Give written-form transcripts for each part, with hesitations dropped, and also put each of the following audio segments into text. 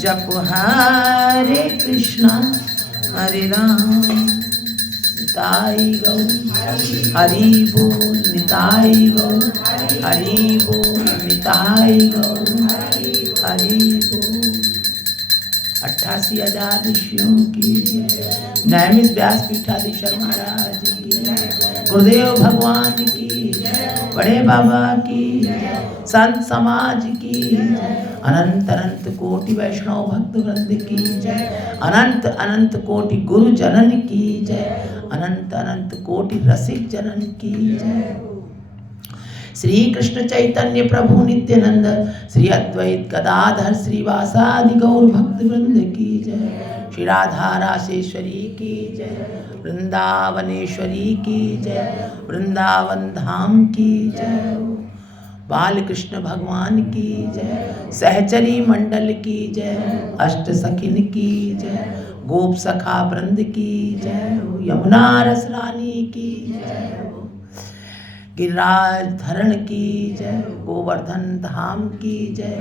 जप हरे कृष्णा हरे राम निताई गौर हरि बोल निताई गौर हरि बोल निताई गौर हरि बोल। 88,000 ऋषियों की नैमिष व्यासपीठाधीश्वर महाराज की गुरुदेव भगवान की बड़े बाबा की संत समाज की जय, अनंत अनंत कोटि वैष्णव भक्त वृंद की जय, अनंत अनंत कोटि गुरु जनन की जय, अनंत अनंत कोटि रसिक जनन की जय। श्री कृष्ण चैतन्य प्रभु नित्यानंद, श्री अद्वैत गदाधर श्रीवासादि गौर भक्त वृंद की जय, श्री राधा रासेश्वरी की जय, वृंदावनेश्वरी की जय, वृंदावन धाम की जय, बाल कृष्ण भगवान की जय, सहचरी मंडल की जय, अष्ट सखिन की जय, गोप सखा वृंद की जय, यमुना रस रानी की जय, गिरिराज धरण की जय, गोवर्धन धाम की जय,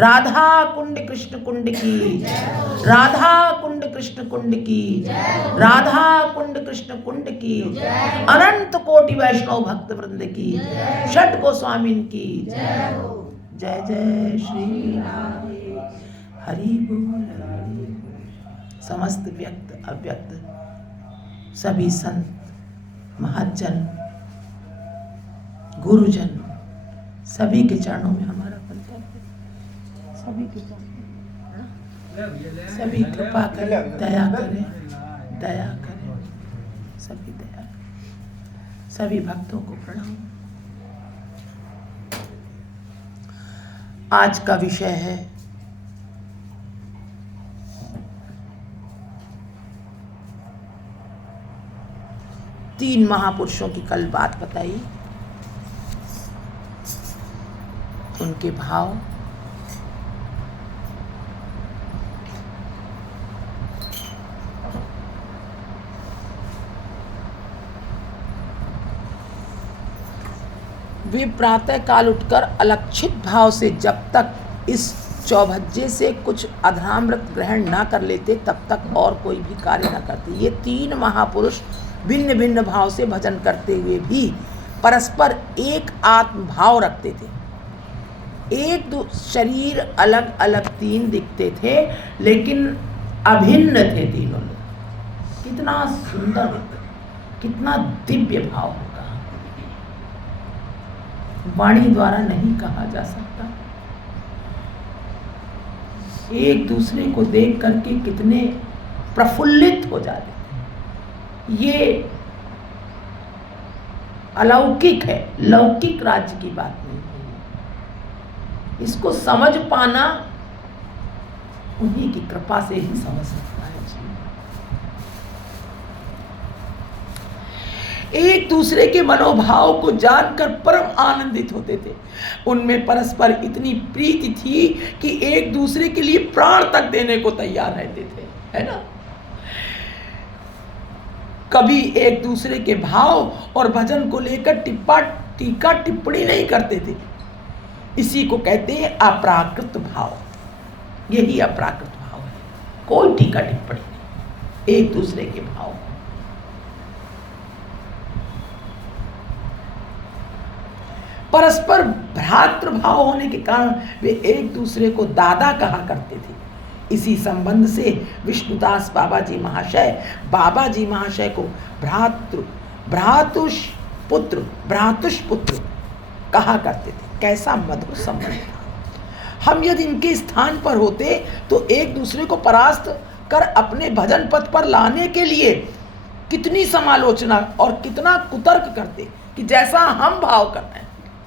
राधा कुंड कृष्ण कुंड की जय, राधा कुंड कृष्ण कुंड की जय, राधा कुंड कृष्ण कुंड की जय, अनंत कोटि वैष्णव भक्त वृंद की जय, षट गोस्वामीन की जय। जय जय श्री राम, हरि बोल हरि बोल। समस्त व्यक्त अव्यक्त सभी संत महाजन गुरुजन सभी के चरणों में हमारा कर्तव्य, सभी के चरणों, सभी कृपा करें, दया करें, दया करें, सभी दया, सभी भक्तों को प्रणाम। आज का विषय है तीन महापुरुषों की कल बात बताई, उनके भाव, वे प्रातः काल उठकर अलक्षित भाव से जब तक इस चौभज्जे से कुछ अधरामृत ग्रहण ना कर लेते तब तक और कोई भी कार्य न करते। ये तीन महापुरुष भिन्न भिन्न भाव से भजन करते हुए भी परस्पर एक आत्म भाव रखते थे। एक दो शरीर अलग अलग तीन दिखते थे लेकिन अभिन्न थे तीनों लोग। कितना सुंदर, कितना दिव्य भाव होगा, वाणी द्वारा नहीं कहा जा सकता। एक दूसरे को देख करके कितने प्रफुल्लित हो जाते। ये अलौकिक है, लौकिक राज्य की बात नहीं। इसको समझ पाना उन्हीं की कृपा से ही समझ सकता है। एक दूसरे के मनोभाव को जानकर परम आनंदित होते थे। उनमें परस्पर इतनी प्रीति थी कि एक दूसरे के लिए प्राण तक देने को तैयार रहते थे, है ना। कभी एक दूसरे के भाव और भजन को लेकर टीका टिप्पणी नहीं करते थे। इसी को कहते हैं अप्राकृत भाव। यही अप्राकृत भाव है, कोई टीका टिप्पणी नहीं, एक दूसरे के भाव। परस्पर भ्रातृ भाव होने के कारण वे एक दूसरे को दादा कहा करते थे। इसी संबंध से विष्णुदास बाबा जी महाशय को भ्रातुष पुत्र कहा करते थे। कैसा मधुर संबंध था। हम यदि इनके स्थान पर होते तो एक दूसरे को परास्त कर अपने भजन पथ पर लाने के लिए कितनी समालोचना और कितना कुतर्क करते कि जैसा हम भाव कर रहे हैं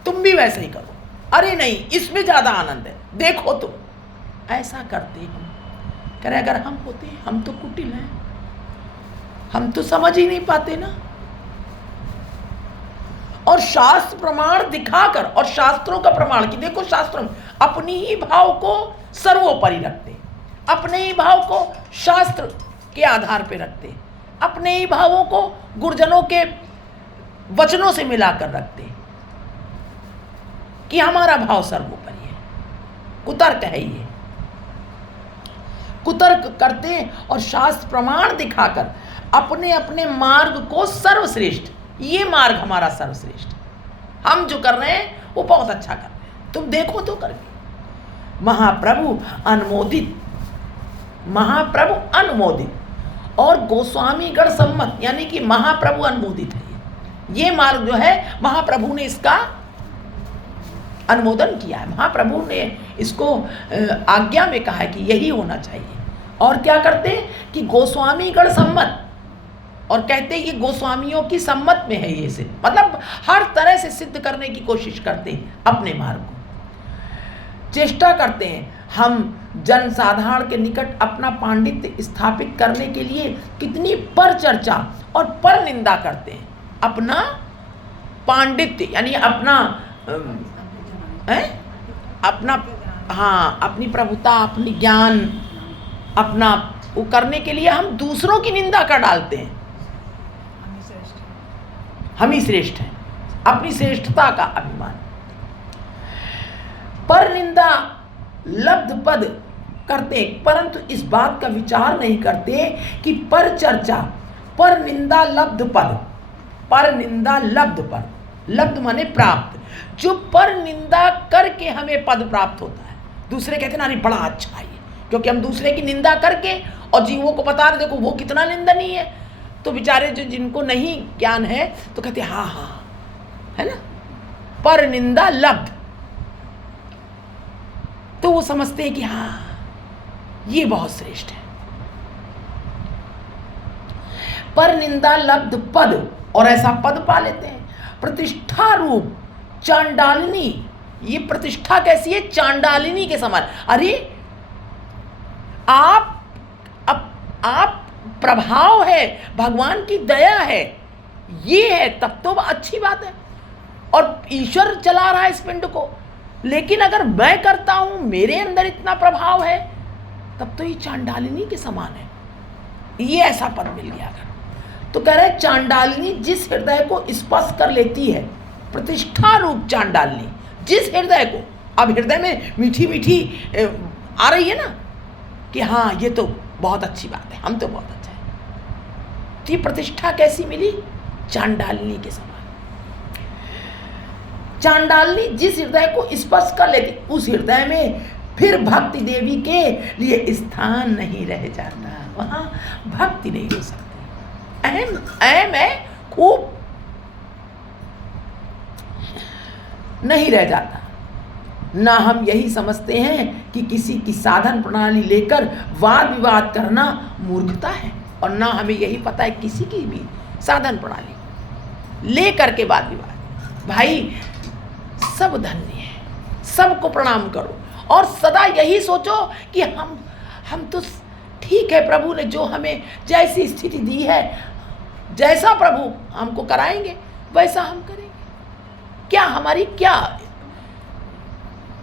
तुम भी वैसे ही करो, अरे नहीं इसमें ज्यादा आनंद है, देखो तुम, ऐसा करते हम। कह रहे अगर हम होते, हम तो कुटिल हैं, हम तो समझ ही नहीं पाते ना। और शास्त्र प्रमाण दिखाकर, और शास्त्रों का प्रमाण कि देखो शास्त्रों में अपनी ही भाव को सर्वोपरि रखते, अपने ही भाव को शास्त्र के आधार पर रखते, अपने ही भावों को गुरुजनों के वचनों से मिलाकर रखते कि हमारा भाव सर्वोपरि है। कुतर्क है ये, कुतर्क करते और शास्त्र प्रमाण दिखाकर अपने अपने मार्ग को सर्वश्रेष्ठ, ये मार्ग हमारा सर्वश्रेष्ठ, हम जो कर रहे हैं वो बहुत अच्छा कर रहे हैं, तुम देखो तो करके। महाप्रभु अनुमोदित और गोस्वामीगण सम्मत, यानी कि महाप्रभु अनुमोदित है। ये मार्ग जो है महाप्रभु ने इसका अनुमोदन किया है। महाप्रभु ने इसको आज्ञा में कहा है कि यही होना चाहिए। और क्या करते हैं कि गोस्वामीगण सम्मत, और कहते हैं ये गोस्वामियों की सम्मत में है ये सिद्ध, मतलब हर तरह से सिद्ध करने की कोशिश करते हैं अपने मार्ग को, चेष्टा करते हैं। हम जन साधारण के निकट अपना पांडित्य स्थापित करने के लिए कितनी पर चर्चा और पर निंदा करते हैं। अपना पांडित्य यानी अपना अपनी प्रभुता, अपनी ज्ञान, अपना वो करने के लिए हम दूसरों की निंदा कर डालते हैं। हम ही श्रेष्ठ हैं, अपनी श्रेष्ठता का अभिमान। पर निंदा लब्ध पद करते, परंतु इस बात का विचार नहीं करते कि पर चर्चा, पर निंदा लब्ध पद, पर निंदा लब्ध पद, लब्ध माने प्राप्त, जो पर निंदा करके हमें पद प्राप्त होता है। दूसरे कहते हैं अरे बड़ा अच्छा है, क्योंकि हम दूसरे की निंदा करके और जीवों को बता रहे देखो वो कितना निंदनीय है, तो बेचारे जो जिनको नहीं ज्ञान है तो कहते हाँ हाँ, है ना, पर निंदा लब्ध, तो वो समझते हैं कि हाँ ये बहुत श्रेष्ठ है। पर निंदा लब्ध पद, और ऐसा पद पा लेते हैं। प्रतिष्ठा रूप चांडालिनी, ये प्रतिष्ठा कैसी है? चांडालिनी के समान। अरे आप प्रभाव है, भगवान की दया है, ये है तब तो अच्छी बात है, और ईश्वर चला रहा है इस पिंड को। लेकिन अगर मैं करता हूं, मेरे अंदर इतना प्रभाव है, तब तो ये चांडालिनी के समान है। ये ऐसा पद मिल गया अगर तो कह रहे चांडालिनी जिस हृदय को स्पर्श कर लेती है, प्रतिष्ठा रूप चांडालिनी जिस हृदय को, अब हृदय में मीठी मीठी आ रही है ना कि हाँ ये तो बहुत अच्छी बात है, हम तो बहुत अच्छा है, तो ये प्रतिष्ठा कैसी मिली? चांडालिनी के समान। चांडालिनी जिस हृदय को स्पर्श कर लेती, उस हृदय में फिर भक्ति देवी के लिए स्थान नहीं रह जाता, वहां भक्ति नहीं हो सकती। अहम है, खूब नहीं रह जाता। ना हम यही समझते हैं कि किसी की साधन प्रणाली लेकर वाद विवाद करना मूर्खता है, और ना हमें यही पता है किसी की भी साधन प्रणाली लेकर के वाद विवाद। भाई सब धन्य है, सबको प्रणाम करो, और सदा यही सोचो कि हम तो ठीक है, प्रभु ने जो हमें जैसी स्थिति दी है, जैसा प्रभु हमको कराएंगे वैसा हम करेंगे। क्या हमारी क्या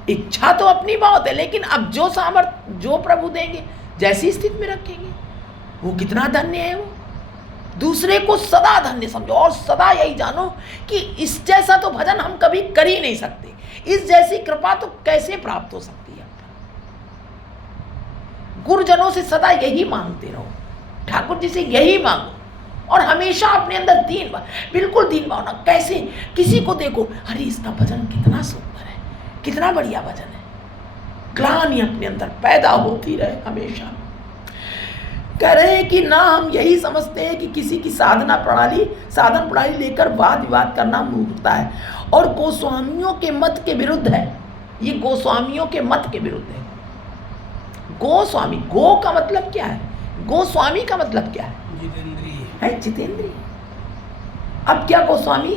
इच्छा तो अपनी बहुत है, लेकिन अब जो सामर्थ्य जो प्रभु देंगे, जैसी स्थिति में रखेंगे, वो कितना धन्य है। वो दूसरे को सदा धन्य समझो, और सदा यही जानो कि इस जैसा तो भजन हम कभी कर ही नहीं सकते, इस जैसी कृपा तो कैसे प्राप्त हो सकती है। गुरुजनों से सदा यही मांगते रहो, ठाकुर जी से यही मांगो, और हमेशा अपने अंदर दीन भाव, बिल्कुल दीन भावना। कैसे किसी को देखो, अरे इसका भजन कितना सुंदर है, कितना बढ़िया भजन है, ग्लानि अपने अंदर पैदा होती रहे हमेशा। कह रहे हैं कि ना हम यही समझते हैं कि किसी की साधन प्रणाली लेकर वाद विवाद करना मूर्खता है, और गोस्वामियों के मत के विरुद्ध है। ये गोस्वामियों के मत के विरुद्ध है। गोस्वामी, गो का मतलब क्या है? गोस्वामी का मतलब क्या है? जितेंद्रिय। अब क्या गोस्वामी,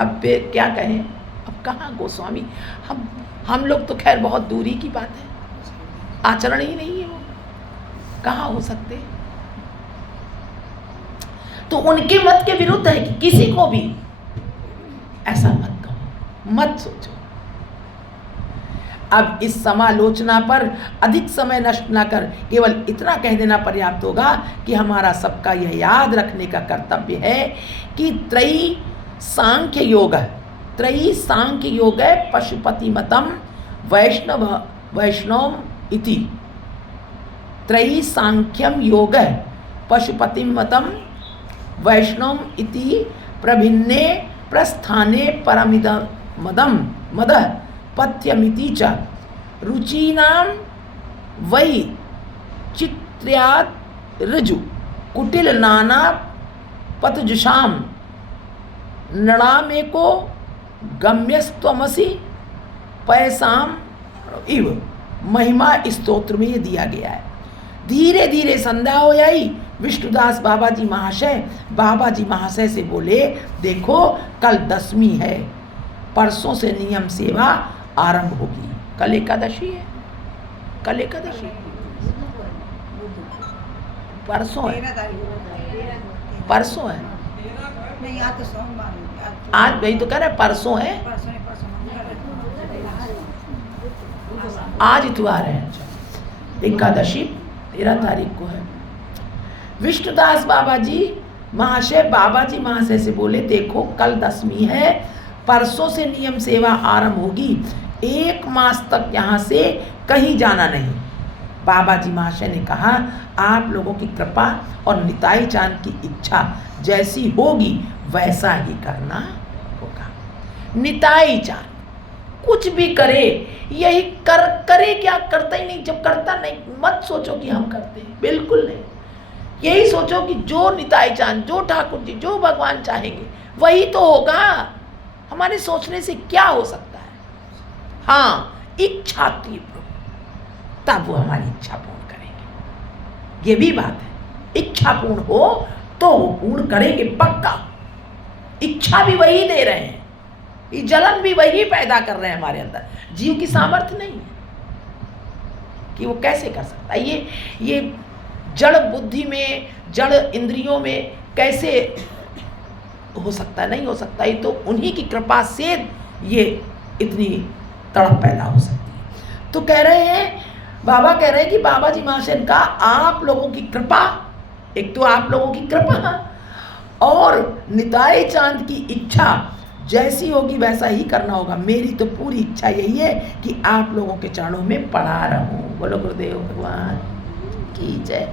अब क्या कहें, अब कहाँ गोस्वामी, हम लोग तो खैर बहुत दूरी की बात है, आचरण ही नहीं है, वो कहाँ हो सकते। तो उनके मत के विरुद्ध है कि किसी को भी ऐसा मत कहो, मत सोचो। अब इस समालोचना पर अधिक समय नष्ट न कर केवल इतना कह देना पर्याप्त होगा कि हमारा सबका यह याद रखने का कर्तव्य है कि त्रयी सांख्य योग है पशुपति मतम वैष्णव इति। त्रयी सांख्यम योग पशुपति मतम वैष्णव इति प्रभिन्ने प्रस्थाने परमिद मद पथ्यमिति च रुचीनां वै चित्र्यात् ऋजु कुटिल नाना पथजुषाम नणामेको गम्यस्त्वमसि पैसाम इव महिमा स्तोत्र में ये दिया गया है। धीरे धीरे संध्या हो आई। विष्णुदास बाबा जी महाशय से बोले, देखो कल 10वीं है, परसों से नियम सेवा आरंभ होगी। कल एकादशी है, कल एकादशी परसों है, परसों है, नहीं आज तो सोमवार, आज वही तो कह रहे परसों है, आज इतवार है, एकादशी 13 तारीख को है। विष्णुदास बाबा जी महाशय से बोले, देखो कल 10वीं है, परसों से नियम सेवा आरंभ होगी, 1 मास तक यहाँ से कहीं जाना नहीं। बाबा जी महाशय ने कहा, आप लोगों की कृपा और निताई चांद की इच्छा जैसी होगी वैसा ही करना होगा। निताई चांद कुछ भी करे, यही करे क्या, करता ही नहीं। जब करता नहीं, मत सोचो कि हम करते हैं, बिल्कुल नहीं। यही सोचो कि जो निताई चांद, जो ठाकुर जी, जो भगवान चाहेंगे वही तो होगा। हमारे सोचने से क्या हो सकता है? हाँ, इच्छा तीव्र, तब वो हमारी इच्छा पूर्ण करेंगे। ये भी बात है, इच्छा पूर्ण हो तो वो पूर्ण करेंगे पक्का। इच्छा भी वही दे रहे हैं, ये जलन भी वही पैदा कर रहे हैं हमारे अंदर। जीव की सामर्थ्य नहीं है कि वो कैसे कर सकता है। ये जड़ बुद्धि में, जड़ इंद्रियों में कैसे हो सकता है? नहीं हो सकता। ये तो उन्हीं की कृपा से ये इतनी तड़प पैदा हो सकती है। तो कह रहे हैं, बाबा कह रहे हैं कि बाबा जी महाशय का आप लोगों की कृपा, एक तो आप लोगों की कृपा और निताई चांद की इच्छा जैसी होगी वैसा ही करना होगा। मेरी तो पूरी इच्छा यही है कि आप लोगों के चरणों में पड़ा रहूं। बोलो गुरुदेव भगवान की जय।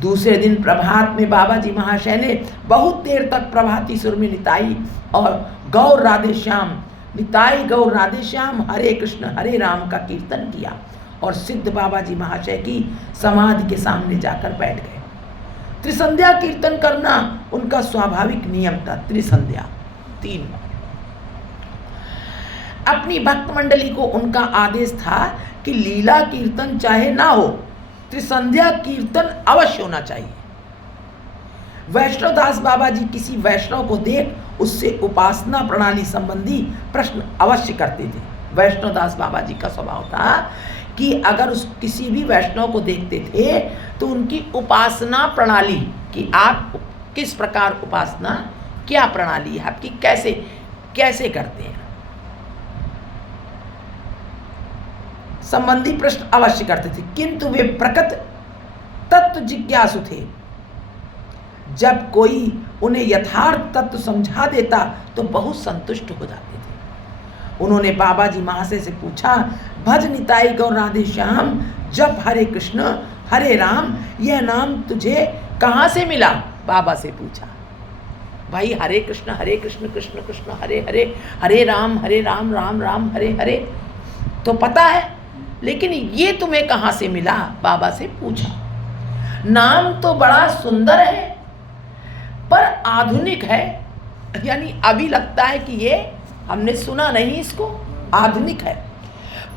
दूसरे दिन प्रभात में बाबा जी महाशय ने बहुत देर तक प्रभाती सुर में निताई और गौर राधे श्याम, निताई गौर राधे श्याम, हरे कृष्ण हरे राम का कीर्तन किया और सिद्ध बाबा जी महाशय की समाधि के सामने जाकर बैठ गए। त्रिसंध्या कीर्तन करना उनका स्वाभाविक नियम था। त्रिसंध्या 3 बार। अपनी भक्त मंडली को उनका आदेश था कि लीला कीर्तन चाहे ना हो, त्रिसंध्या कीर्तन अवश्य होना चाहिए। वैष्णवदास बाबा जी किसी वैष्णव को देख उससे उपासना प्रणाली संबंधी प्रश्न अवश्य करते थे। वैष्णवदास बाबा जी का स्वभाव था कि अगर किसी भी वैष्णव को देखते थे तो उनकी उपासना प्रणाली कि आप किस प्रकार उपासना, क्या प्रणाली है आपकी, कैसे कैसे करते हैं, संबंधी प्रश्न अवश्य करते थे। किंतु वे प्रकट तत्व जिज्ञासु थे। जब कोई उन्हें यथार्थ तत्व समझा देता तो बहुत संतुष्ट हो जाते थे। उन्होंने बाबा जी महाशय से पूछा, भज निताई गौर राधे श्याम, जब हरे कृष्ण हरे राम, यह नाम तुझे कहाँ से मिला? बाबा से पूछा। भाई हरे कृष्ण कृष्ण कृष्ण हरे हरे, हरे राम राम राम हरे हरे तो पता है, लेकिन ये तुम्हें कहाँ से मिला? बाबा से पूछा। नाम तो बड़ा सुंदर है पर आधुनिक है, यानी अभी लगता है कि ये हमने सुना नहीं, इसको आधुनिक है।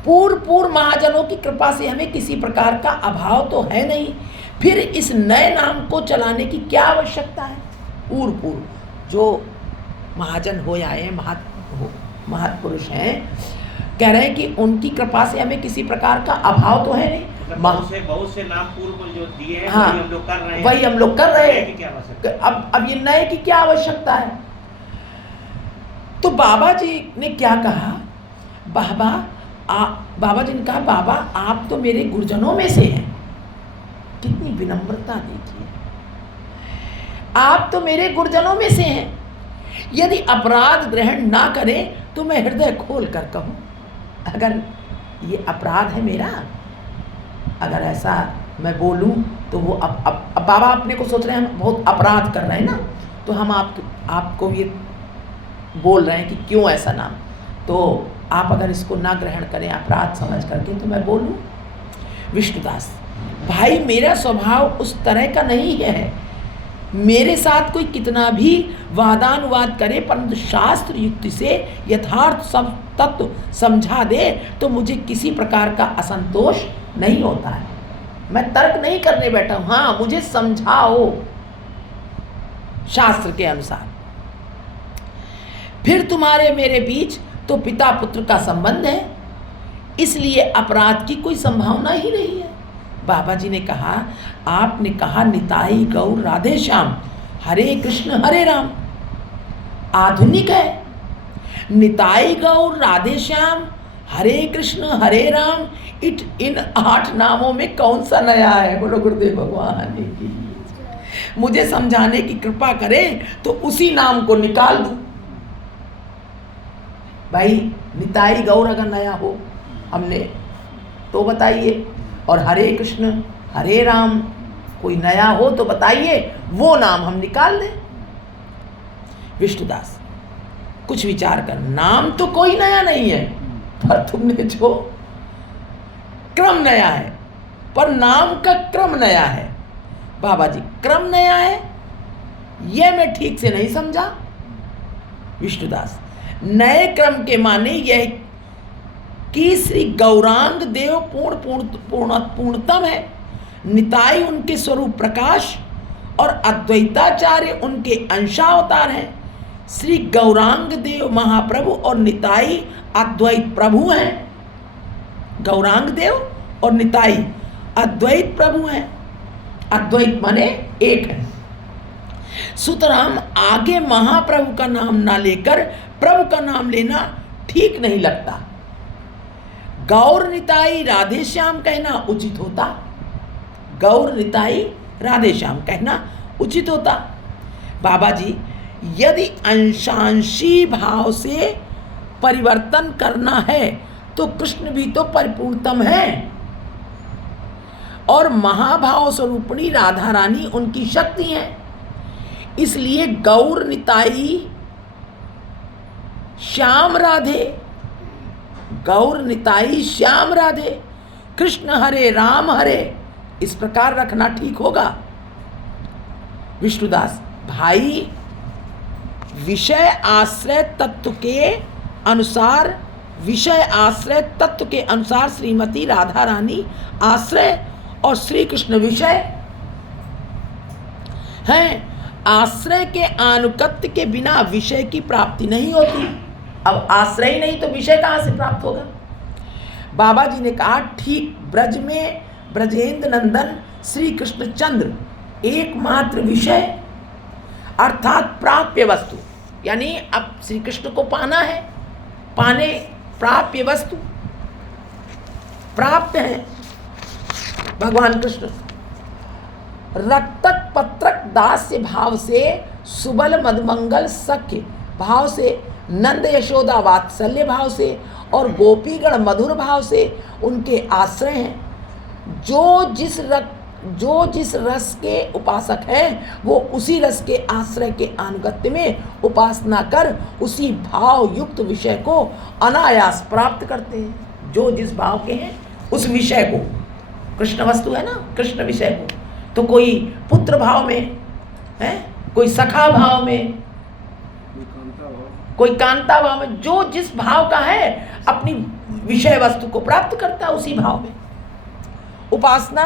पूर्व महाजनों की कृपा से हमें किसी प्रकार का अभाव तो है नहीं, फिर इस नए नाम को चलाने की क्या आवश्यकता है? पूर्व जो महाजन हो आए हैं, महापुरुष हैं, कह रहे हैं कि उनकी कृपा से हमें किसी प्रकार का अभाव तो है नहीं। बहुत से नाम पूर्व जो दिए हैं, हाँ, वही हम लोग कर रहे हैं। अब ये नए की क्या आवश्यकता है? तो बाबा जी ने क्या कहा? बाबा जी ने कहा, बाबा आप तो मेरे गुरुजनों में से हैं। कितनी विनम्रता देखिए, आप तो मेरे गुरुजनों में से हैं। यदि अपराध ग्रहण ना करें तो मैं हृदय खोल कर कहूँ, अगर ये अपराध है मेरा, अगर ऐसा मैं बोलूं तो वो अब बाबा अपने को सोच रहे हैं हम बहुत अपराध कर रहे हैं ना, तो हम आपको ये बोल रहे हैं कि क्यों ऐसा नाम, तो आप अगर इसको ना ग्रहण करें अपराध समझ करके तो मैं बोलूं। विष्णुदास भाई मेरा स्वभाव उस तरह का नहीं है, मेरे साथ कोई कितना भी वादानुवाद करे, परंतु शास्त्र युक्ति से यथार्थ सब तत्व समझा दे तो मुझे किसी प्रकार का असंतोष नहीं होता है। मैं तर्क नहीं करने बैठा हूं, हाँ मुझे समझाओ शास्त्र के अनुसार। फिर तुम्हारे मेरे बीच तो पिता पुत्र का संबंध है, इसलिए अपराध की कोई संभावना ही नहीं है। बाबा जी ने कहा, आपने कहा निताई गौर राधे श्याम, हरे कृष्ण हरे राम, आधुनिक है। निताई गौर राधे श्याम हरे कृष्ण हरे राम, इन 8 नामों में कौन सा नया है? बोलो गुरुदेव भगवान की। मुझे समझाने की कृपा करें तो उसी नाम को निकाल दूं। भाई निताई गौर अगर नया हो हमने तो बताइए, और हरे कृष्ण हरे राम कोई नया हो तो बताइए, वो नाम हम निकाल दें। विष्णुदास कुछ विचार कर, नाम तो कोई नया नहीं है, पर तुमने जो क्रम नया है, पर नाम का क्रम नया है। बाबा जी क्रम नया है, यह मैं ठीक से नहीं समझा। विष्णुदास नए क्रम के माने यह कि श्री गौरांग देव पूर्णतम है, निताई उनके स्वरूप प्रकाश और अद्वैताचार्य उनके अंशावतार हैं। श्री गौरांग देव महाप्रभु और निताई अद्वैत प्रभु हैं। गौरांग देव और निताई अद्वैत प्रभु हैं। अद्वैत माने एक है। सुतराम आगे महाप्रभु का नाम ना लेकर प्रभु का नाम लेना ठीक नहीं लगता। गौर निताई राधे श्याम कहना उचित होता। गौर निताई राधे श्याम कहना उचित होता। बाबा जी यदि अंशांशी भाव से परिवर्तन करना है तो कृष्ण भी तो परिपूर्णतम है, और महाभाव स्वरूपिणी राधा रानी उनकी शक्ति है। इसलिए गौर निताई श्याम राधे, गौर निताई श्याम राधे, कृष्ण हरे राम हरे, इस प्रकार रखना ठीक होगा। विष्णुदास भाई विषय आश्रय तत्व के अनुसार, विषय आश्रय तत्व के अनुसार श्रीमती राधा रानी आश्रय और श्री कृष्ण विषय हैं। आश्रय के आनुगत्य के बिना विषय की प्राप्ति नहीं होती। अब आश्रय ही नहीं तो विषय कहाँ से प्राप्त होगा? बाबा जी ने कहा ठीक ब्रज में ब्रजेंद्र नंदन श्री कृष्ण चंद्र एकमात्र विषय अर्थात प्राप्य वस्तु, यानी अब श्री कृष्ण को पाना है, पाने प्राप्य वस्तु प्राप्त है भगवान कृष्ण। रक्तक पत्रक दास्य भाव से, सुबल मधुमंगल सख्य भाव से, नंद यशोदा वात्सल्य भाव से और गोपीगण मधुर भाव से उनके आश्रय हैं। जो जिस रस के उपासक हैं वो उसी रस के आश्रय के अनुगत्य में उपासना कर उसी भाव युक्त विषय को अनायास प्राप्त करते हैं। जो जिस भाव के हैं उस विषय को, कृष्ण वस्तु है ना, कृष्ण विषय को, तो कोई पुत्र भाव में है, कोई सखा भाव में, कोई कांता भाव में, जो जिस भाव का है अपनी विषय वस्तु को प्राप्त करता है उसी भाव में उपासना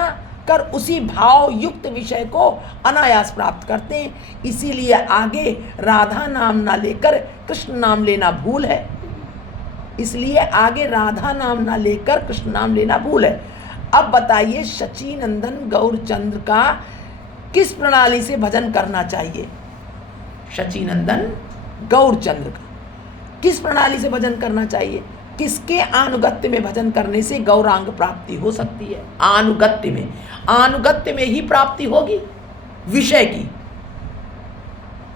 कर उसी भाव युक्त विषय को अनायास प्राप्त करते हैं। इसीलिए आगे राधा नाम ना लेकर कृष्ण नाम लेना भूल है। इसलिए आगे राधा नाम ना लेकर कृष्ण नाम लेना भूल है। अब बताइए शचीनंदन गौरचंद्र का किस प्रणाली से भजन करना चाहिए? शचीनंदन गौरचंद्र का किस प्रणाली से भजन करना चाहिए? किसके अनुगत्य में भजन करने से गौरांग प्राप्ति हो सकती है? अनुगत्य में ही प्राप्ति होगी विषय की।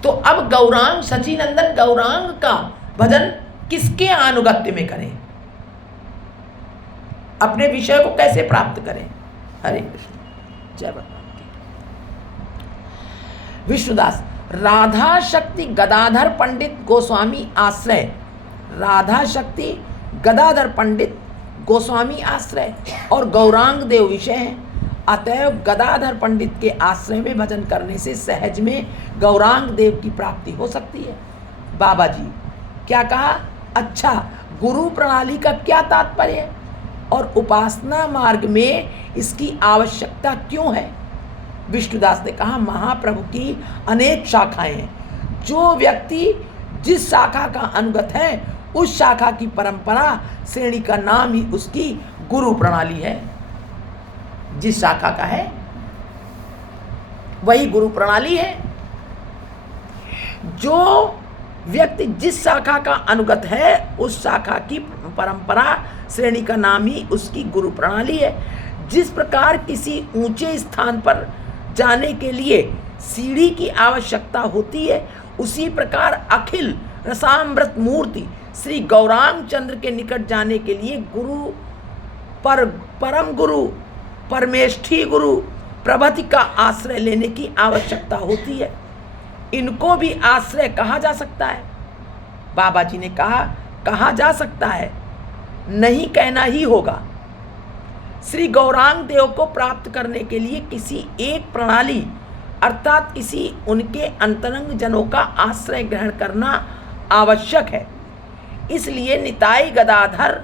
तो अब गौरांग, शचीनंदन गौरांग का भजन किसके अनुगत्य में करें? अपने विषय को कैसे प्राप्त करें? हरे कृष्ण, जय भगवान की। विष्णुदास राधा शक्ति गदाधर पंडित गोस्वामी आश्रय, राधा शक्ति गदाधर पंडित गोस्वामी आश्रय और गौरांग देव विषय हैं, अतएव गदाधर पंडित के आश्रय में भजन करने से सहज में गौरांग देव की प्राप्ति हो सकती है। बाबा जी क्या कहा? अच्छा, गुरु प्रणाली का क्या तात्पर्य है और उपासना मार्ग में इसकी आवश्यकता क्यों है? विष्णुदास ने कहा, महाप्रभु की अनेक शाखाएं हैं। जो व्यक्ति जिस शाखा का अनुगत है उस शाखा की परंपरा श्रेणी का नाम ही उसकी गुरु प्रणाली है। जिस शाखा का है वही गुरु प्रणाली है। जो व्यक्ति जिस शाखा का अनुगत है उस शाखा की परंपरा श्रेणी का नाम ही उसकी गुरु प्रणाली है। जिस प्रकार किसी ऊंचे स्थान पर जाने के लिए सीढ़ी की आवश्यकता होती है, उसी प्रकार अखिल रसामृत मूर्ति श्री गौरांग चंद्र के निकट जाने के लिए गुरु परम गुरु परमेष्ठी गुरु प्रभति का आश्रय लेने की आवश्यकता होती है। इनको भी आश्रय कहा जा सकता है। बाबा जी ने कहा जा सकता है, नहीं कहना ही होगा। श्री गौरांग देव को प्राप्त करने के लिए किसी एक प्रणाली अर्थात किसी उनके अंतरंग जनों का आश्रय ग्रहण करना आवश्यक है। इसलिए निताई गदाधर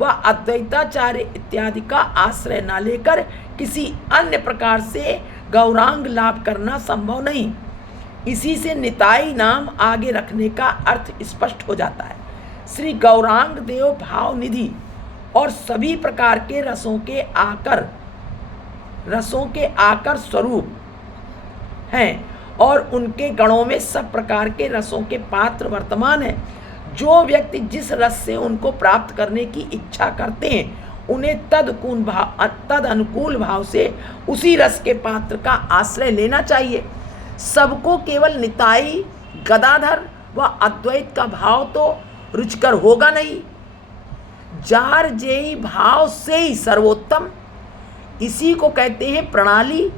व अद्वैताचार्य इत्यादि का आश्रय न लेकर किसी अन्य प्रकार से गौरांग लाभ करना संभव नहीं। इसी से निताई नाम आगे रखने का अर्थ स्पष्ट हो जाता है। श्री गौरांग देव भाव निधि और सभी प्रकार के रसों के आकर स्वरूप हैं और उनके गणों में सब प्रकार के रसों के पात्र वर्तमान हैं। जो व्यक्ति जिस रस से उनको प्राप्त करने की इच्छा करते हैं उन्हें तद अनुकूल भाव से उसी रस के पात्र का आश्रय लेना चाहिए। सबको केवल निताई गदाधर व अद्वैत का भाव तो रुचिकर होगा नहीं। जार जेई भाव से ही सर्वोत्तम, इसी को कहते हैं प्रणाली।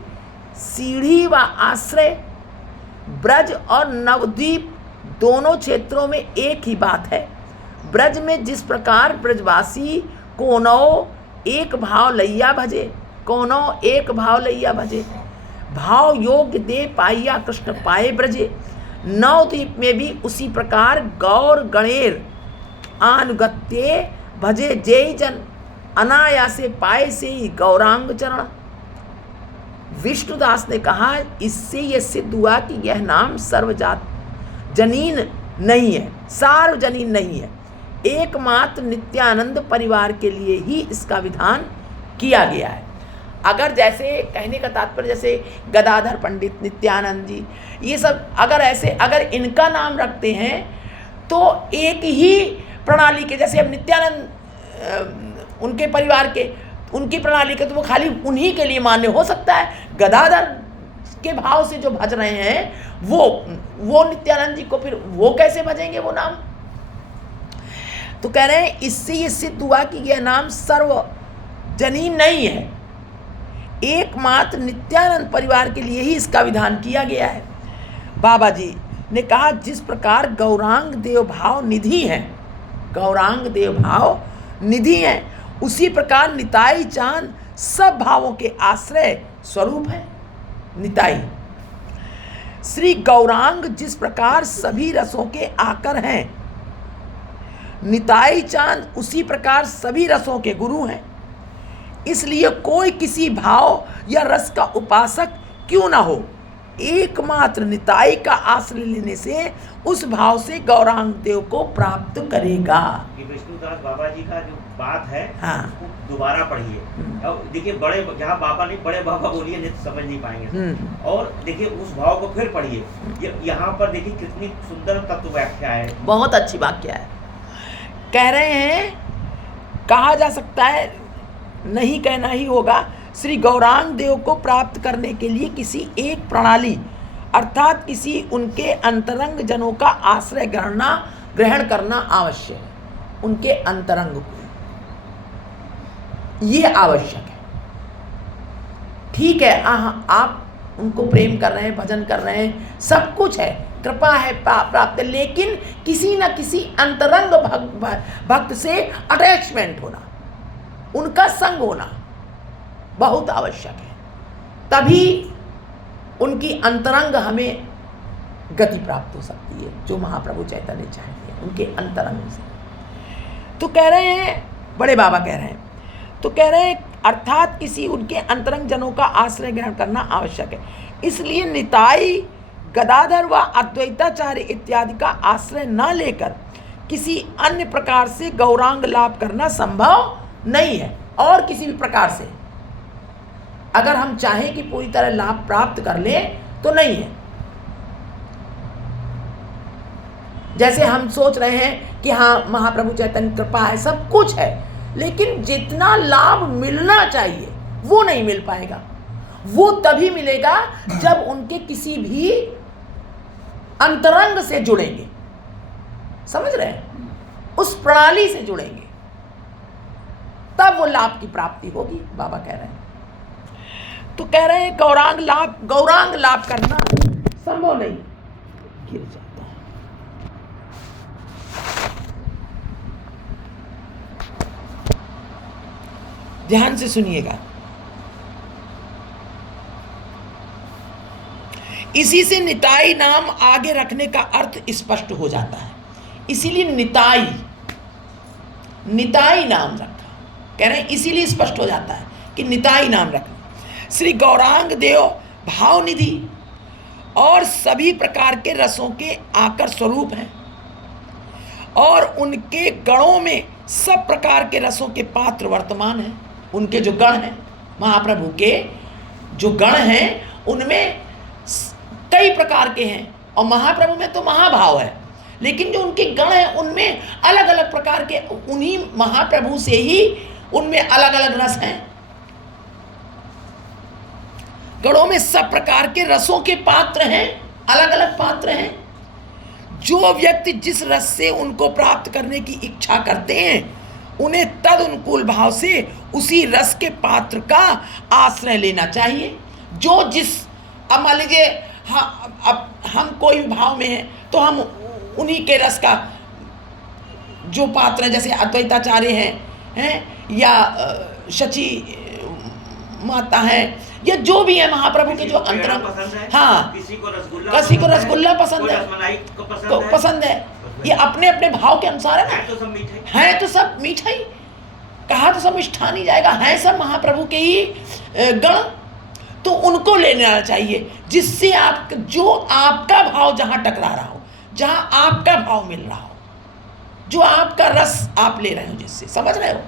सीढ़ी व आश्रय ब्रज और नवद्वीप दोनों क्षेत्रों में एक ही बात है। ब्रज में जिस प्रकार ब्रजवासी कोनो एक भाव लैया भजे, भाव योग्य दे पाइया कृष्ण पाए ब्रजे। नवद्वीप में भी उसी प्रकार गौर गणेर आनुगत्ये भजे जय जन, अनायासे पाए से ही गौरांग चरण। विष्णुदास ने कहा, इससे यह सिद्ध हुआ कि यह नाम सार्वजनीन नहीं है, एकमात्र नित्यानंद परिवार के लिए ही इसका विधान किया गया है। अगर जैसे कहने का तात्पर्य जैसे गदाधर पंडित, नित्यानंद जी, ये सब अगर इनका नाम रखते हैं तो एक ही प्रणाली के, जैसे अब नित्यानंद उनके परिवार के, उनकी प्रणाली के, तो वो खाली उन्हीं के लिए मान्य हो सकता है। गदाधर के भाव से जो भज रहे हैं वो नित्यानंद जी को फिर वो कैसे भजेंगे वो नाम? तो कह रहे हैं इससे ये सिद्ध हुआ कि यह नाम सार्वजनीन नहीं है, एकमात्र नित्यानंद परिवार के लिए ही इसका विधान किया गया है। बाबा जी ने कहा, जिस प्रकार गौरांग देव भाव निधि हैं, उसी प्रकार निताई चांद सब भावों के आश्रय स्वरूप है। निताई श्री गौरांग जिस प्रकार सभी रसों के आकर हैं, निताई चांद उसी प्रकार सभी रसों के गुरु हैं। इसलिए कोई किसी भाव या रस का उपासक क्यों ना हो, एकमात्र निताई का आश्रय लेने से उस भाव से गौरांग देव को प्राप्त करेगा। ये विष्णुदास बाबा जी का जो बात है, हाँ, दोबारा पढ़िए। अब देखिए, बड़े जहाँ बाबा नहीं, बड़े बाबा बोलिए नहीं तो समझ नहीं पाएंगे। और देखिए उस भाव को फिर पढ़िए। यहाँ पर देखिए कितनी सुंदर तत्व व्याख्या है, बहुत अच्छी व्याख्या है। कह रहे हैं, कहा जा सकता है, नहीं कहना ही होगा, श्री गौरांग देव को प्राप्त करने के लिए किसी एक प्रणाली अर्थात किसी उनके अंतरंग जनों का आश्रय ग्रहण करना आवश्यक है। उनके अंतरंग को ये आवश्यक है। ठीक है, आप उनको प्रेम कर रहे हैं, भजन कर रहे हैं, सब कुछ है, कृपा है, प्राप्त है, लेकिन किसी न किसी अंतरंग भक्त से अटैचमेंट होना, उनका संग होना बहुत आवश्यक है। तभी उनकी अंतरंग हमें गति प्राप्त हो सकती है, जो महाप्रभु चैतन्य चाहते हैं उनके अंतरंग से। तो कह रहे हैं, बड़े बाबा कह रहे हैं, तो कह रहे हैं अर्थात किसी उनके अंतरंग जनों का आश्रय ग्रहण करना आवश्यक है। इसलिए निताई, गदाधर व अद्वैताचार्य इत्यादि का आश्रय न लेकर किसी अन्य प्रकार से गौरांग लाभ करना संभव नहीं है। और किसी भी प्रकार से अगर हम चाहें कि पूरी तरह लाभ प्राप्त कर ले तो नहीं है। जैसे हम सोच रहे हैं कि हाँ महाप्रभु चैतन्य कृपा है, सब कुछ है, लेकिन जितना लाभ मिलना चाहिए वो नहीं मिल पाएगा। वो तभी मिलेगा जब उनके किसी भी अंतरंग से जुड़ेंगे, समझ रहे हैं, उस प्रणाली से जुड़ेंगे, तब वो लाभ की प्राप्ति होगी, बाबा कह रहे हैं। तो कह रहे हैं गौरांग लाभ करना संभव नहीं। गिर जाता है। ध्यान से सुनिएगा। इसी से निताई नाम आगे रखने का अर्थ स्पष्ट हो जाता है। इसीलिए निताई नाम रखा, कह रहे हैं इसीलिए स्पष्ट हो जाता है कि निताई नाम रखना। श्री गौरांग देव भावनिधि और सभी प्रकार के रसों के आकर स्वरूप हैं और उनके गणों में सब प्रकार के रसों के पात्र वर्तमान हैं। उनके जो गण हैं, महाप्रभु के जो गण हैं, उनमें कई प्रकार के हैं और महाप्रभु में तो महाभाव है, लेकिन जो उनके गण हैं उनमें अलग अलग प्रकार के, उन्हीं महाप्रभु से ही उनमें अलग अलग रस हैं। गणों में सब प्रकार के रसों के पात्र हैं, अलग अलग पात्र हैं। जो व्यक्ति जिस रस से उनको प्राप्त करने की इच्छा करते हैं उन्हें तद अनुकूल भाव से उसी रस के पात्र का आश्रय लेना चाहिए। जो जिस, अब मान लीजिए अब हम कोई भाव में हैं तो हम उन्हीं के रस का जो पात्र हैं, जैसे अद्वैताचार्य हैं या शची माता है या जो भी है महाप्रभु के जो अंतरंग, हाँ किसी को रसगुल्ला पसंद है, ये अपने अपने भाव के अनुसार है ना, है तो सब मीठा ही, कहा तो सब मिष्ठान ही जाएगा, है सब महाप्रभु के ही गण, तो उनको लेना चाहिए जिससे आप, जो आपका भाव जहां टकरा रहा हो, जहां आपका भाव मिल रहा हो, जो आपका रस आप ले रहे हो, जिससे, समझ रहे हो,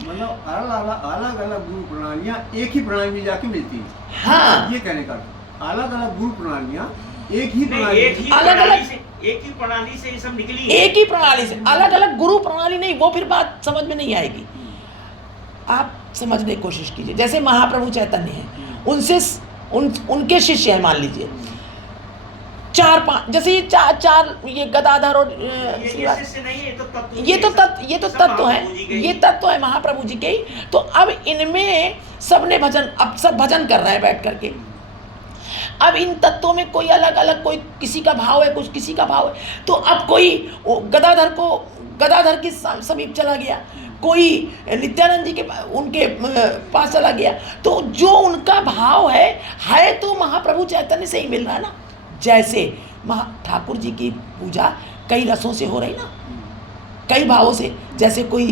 मतलब अलग अलग गुरु प्रणालियां एक ही प्रणाली में जाके मिलती हैं। हाँ, ये कहने का अलग अलग गुरु प्रणालियां एक ही प्रणाली, एक ही प्रणाली से ये सब निकली है। एक ही प्रणाली से, अलग अलग गुरु प्रणाली नहीं, वो फिर बात समझ में नहीं आएगी। आप समझने की कोशिश कीजिए। जैसे महाप्रभु चैतन्य हैं, उनसे उनके शिष्य हैं, मान लीजिए 4-5, जैसे ये चार ये गदाधर और ये तो तत्व है, ये तत्व है महाप्रभु जी के ही। तो अब इनमें सबने भजन, अब सब भजन कर रहे हैं बैठ करके। अब इन तत्वों में कोई अलग अलग, कोई किसी का भाव है, कुछ किसी का भाव है। तो अब कोई गदाधर के समीप चला गया, कोई नित्यानंद जी के उनके पास चला गया। तो जो उनका भाव है तो महाप्रभु चैतन्य से ही मिल रहा है ना। जैसे ठाकुर जी की पूजा कई रसों से हो रही ना, कई भावों से। जैसे कोई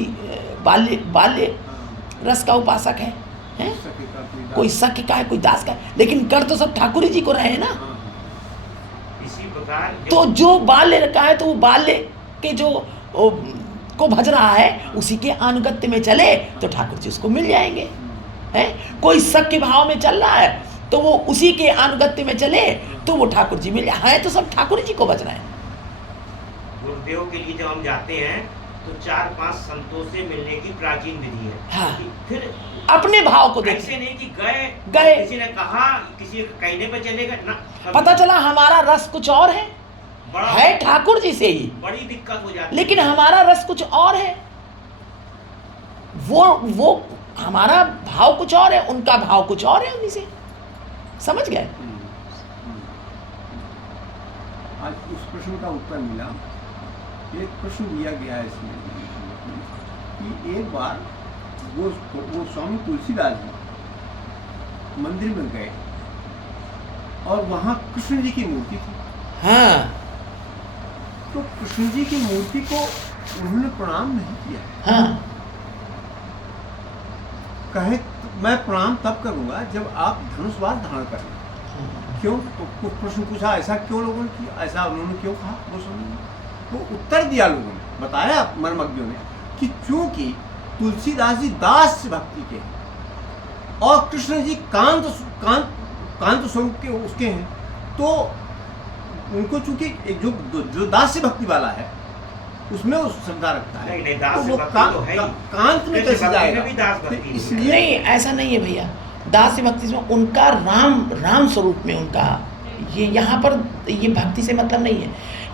बाल्य रस का उपासक है, कोई सख्य का है, कोई दास का है, लेकिन कर तो सब ठाकुर जी को रहे हैं ना। इसी प्रकार तो जो बाल्य का है तो वो बाल्य के जो को भज रहा है उसी के अनुगत्य में चले तो ठाकुर जी उसको मिल जाएंगे। है कोई सख्य भाव में चल रहा है तो वो उसी के अनुगत्य में चले तो वो ठाकुर जी मिल जाए। है तो सब ठाकुर जी को भज रहे हैं। गुरुदेव के लिए जब हम जाते हैं तो 4-5 संतों से मिलने की प्राचीन विधि है। हाँ। फिर अपने भाव को देखें, ऐसे नहीं कि गए किसी ने कहा, किसी कहने पे चले गए ना, पता चला हमारा रस कुछ और है ठाकुर जी से ही, बड़ी दिक्कत हो जाती है। लेकिन हमारा रस कुछ और है, वो हमारा भाव कुछ और है, उनका भाव कुछ और है उन्हीं से। समझ गए? आज उस प्रश्न का उत्तर मिला। एक प्रश्न दिया गया है इसमें कि एक बार वो स्वामी तुलसीदास जी मंदिर में गए और वहाँ कृष्ण जी की मूर्ति थी। हाँ तो कृष्ण जी की मूर्ति को उन्होंने प्रणाम नहीं किया। हाँ कहे मैं प्रणाम तब करूंगा जब आप धनुष बाण धारण करें। क्यों? तो कुछ प्रश्न पूछा, ऐसा क्यों लोगों ने किया, ऐसा उन्होंने क्यों कहा? वो समझ तो उत्तर दिया लोगों ने, बताया मर्मज्ञों ने कि क्योंकि तुलसीदास जी दास भक्ति के हैं और कृष्ण जी कांत स्वरूप के उसके हैं, तो उनको चूंकि जो दास भक्ति वाला है उसमें वो श्रद्धा रखता है। नहीं, दास तो वो भक्ति तो है ही। कांत में कैसे जाएगा? भी दास भक्ति तो है। इसलिए नहीं, ऐसा नहीं है भैया। दास भक्ति में उनका राम स्वरूप में उनका ये यहाँ पर ये भक्ति से मतलब नहीं है,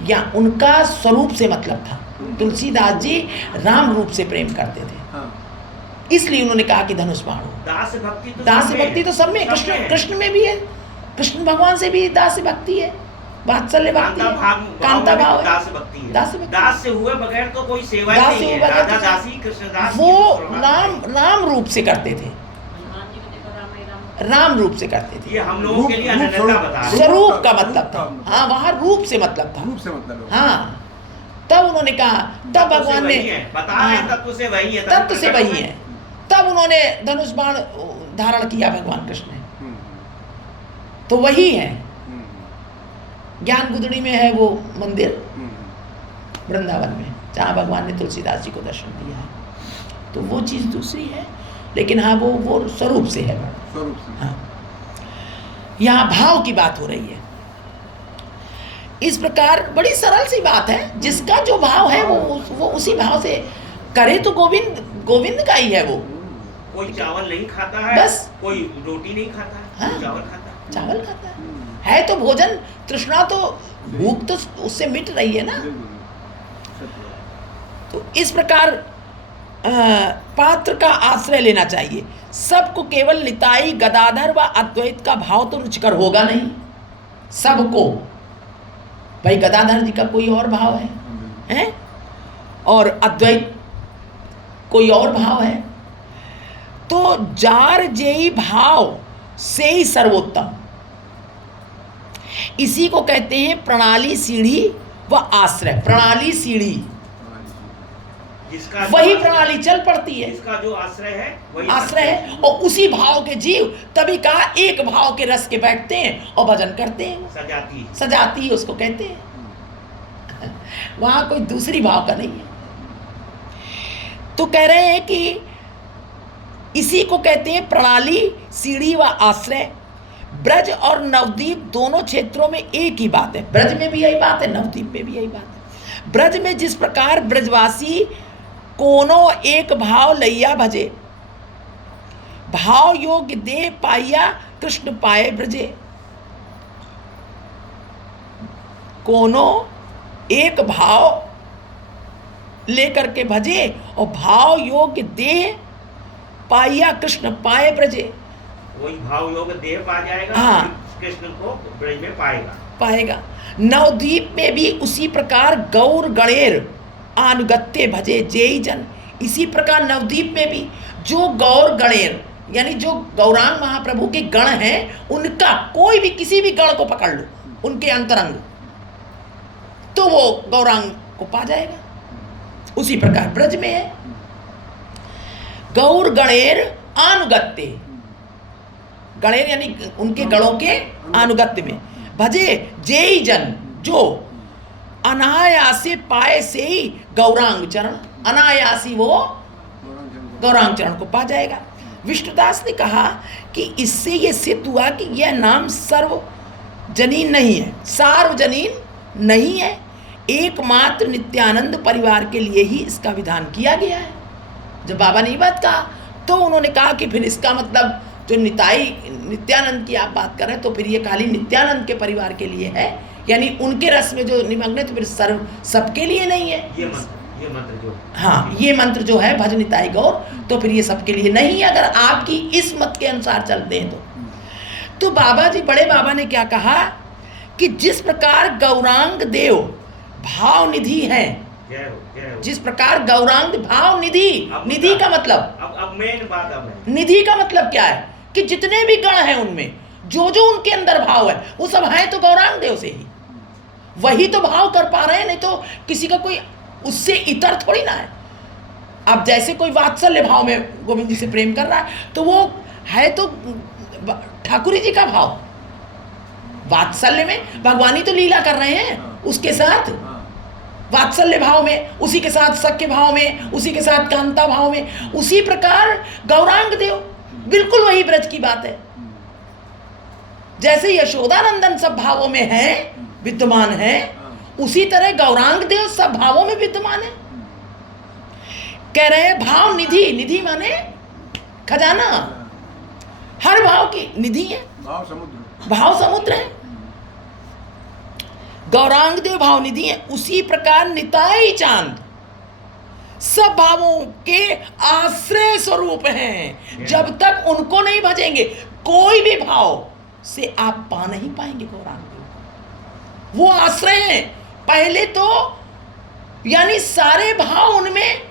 या उनका स्वरूप से मतलब था। तुलसीदास जी राम रूप से प्रेम करते थे, हाँ। इसलिए उन्होंने कहा कि धनुष बाण हो। दास भक्ति तो सब में, कृष्ण में भी है। कृष्ण भगवान से भी दास भक्ति है, वात्सल्य भक्ति है, कांता भाव है। दास भक्ति है। दास भक्ति। दास से हुए बगैर तो कोई सेवा दास ही से नहीं हुए है। बगैर राधा तो- दासी कृष्णदास वो राम रूप से करते थे, राम रूप से करते थे। ये हम लोगों के लिए अनन्यता बता रहे हैं। स्वरूप का मतलब था। हाँ, वहाँ रूप से मतलब था। रूप से मतलब है। हाँ, तब उन्होंने कहा, तब भगवान ने बता रहे हैं, हाँ, तत्व से वही है, तत्व से वही है। तब उन्होंने धनुष बाण धारण किया भगवान कृष्ण ने, तो वही है। ज्ञान गुदड़ी में है वो मंदिर, वृंदावन में, जहाँ भगवान ने तुलसीदास जी को दर्शन दिया है। तो वो चीज़ दूसरी है, लेकिन हाँ वो स्वरूप से है। स्वरूप से। हाँ, यहाँ भाव की बात हो रही है। इस प्रकार बड़ी सरल सी बात है, जिसका जो भाव है वो उसी भाव से करे, तो गोविंद का ही है वो। कोई चावल नहीं खाता है, बस। कोई रोटी नहीं खाता है, हाँ। चावल खाता है। चावल खाता है तो भोजन, तृष्णा तो, भूख तो उससे मिट रही है ना। तो इस प्रकार पात्र का आश्रय लेना चाहिए। सबको केवल निताई गदाधर व अद्वैत का भाव तो रुचिकर होगा नहीं। सबको, भाई गदाधर जी का कोई और भाव है, और अद्वैत कोई और भाव है, तो जार जेई भाव से ही सर्वोत्तम। इसी को कहते हैं प्रणाली सीढ़ी व आश्रय। प्रणाली सीढ़ी, जिसका वही प्रणाली चल पड़ती है, जिसका जो आश्रय है वही आश्रय है, और उसी भाव के जीव, तभी कहा एक भाव के रस के बैठते हैं और भजन करते हैं। सजाती उसको कहते हैं। वहां कोई दूसरी भाव का नहीं है। तो कह रहे हैं कि इसी को कहते हैं प्रणाली सीढ़ी व आश्रय। ब्रज और नवद्वीप दोनों क्षेत्रों में एक ही बात है। ब्रज में भी यही बात है, नवद्वीप में भी यही बात है। ब्रज में जिस प्रकार ब्रजवासी कोनो एक भाव लैया भजे, भाव योग्य दे पाइया कृष्ण पाए ब्रजे। कोनो एक भाव लेकर के भजे और भाव योग्य दे पाइया कृष्ण पाए ब्रजे। वही भाव योग देह पा जाएगा। हाँ। कृष्ण को ब्रज में पाएगा। नवद्वीप में भी उसी प्रकार गौर गणेर अनुगत्य भजे जेई जन। इसी प्रकार नवद्वीप में भी जो गौर गणेर, यानी जो गौरांग महाप्रभु के गण हैं, उनका कोई भी किसी भी गण को पकड़ लो, उनके अंतरंग, तो वो गौरांग को पा जाएगा। उसी प्रकार ब्रज में है गौर गणेर अनुगत्य, गणेर यानी उनके गणों के अनुगत्य में भजे जेई जन, जो अनायासे पाए से ही गौरांग चरण, अनायासी वो गौरांग चरण को पा जाएगा। विष्णुदास ने कहा कि इससे ये सिद्ध हुआ कि यह नाम सर्वजनीन नहीं है, सार्वजनीन नहीं है, एकमात्र नित्यानंद परिवार के लिए ही इसका विधान किया गया है। जब बाबा ने बात कहा तो उन्होंने कहा कि फिर इसका मतलब जो नित्यानंद की आप बात कर रहे हैं, तो फिर ये खाली नित्यानंद के परिवार के लिए है, यानी उनके रस में जो निमग्न है, तो फिर सबके लिए नहीं है। ये मंत्र जो, हाँ, ये मंत्र जो है भज निताई गौर, तो फिर ये सबके लिए नहीं है, अगर आपकी इस मत के अनुसार चलते हैं तो बाबा जी, बड़े बाबा ने क्या कहा कि जिस प्रकार गौरांग देव भाव निधि है, जिस प्रकार गौरांग भाव निधि, निधि का मतलब, अब मेन बात अब है, निधि का मतलब क्या है कि जितने भी गण हैं उनमें जो जो उनके अंदर भाव है वो सब है तो गौरांग देव से ही, वही तो भाव कर पा रहे हैं, नहीं तो किसी का कोई उससे इतर थोड़ी ना है। अब जैसे कोई वात्सल्य भाव में गोविंद जी से प्रेम कर रहा है तो वो है तो ठाकुर जी का भाव, वात्सल्य में भगवानी तो लीला कर रहे हैं उसके साथ, वात्सल्य भाव में, उसी के साथ सख्य भाव में, उसी के साथ कांता भाव में। उसी प्रकार गौरांग देव बिल्कुल वही ब्रज की बात है। जैसे यशोदानंदन सब भावों में है, विद्यमान है, उसी तरह गौरांग देव सब भावों में विद्यमान है। कह रहे हैं भाव निधि, निधि माने खजाना, हर भाव की निधि है, भाव समुद्र है। गौरांग देव भाव निधि है। उसी प्रकार निताई चांद सब भावों के आश्रय स्वरूप हैं। जब तक उनको नहीं भजेंगे कोई भी भाव से आप पा नहीं पाएंगे गौरांग देव। वो आश्रय हैं पहले तो, यानी सारे भाव उनमें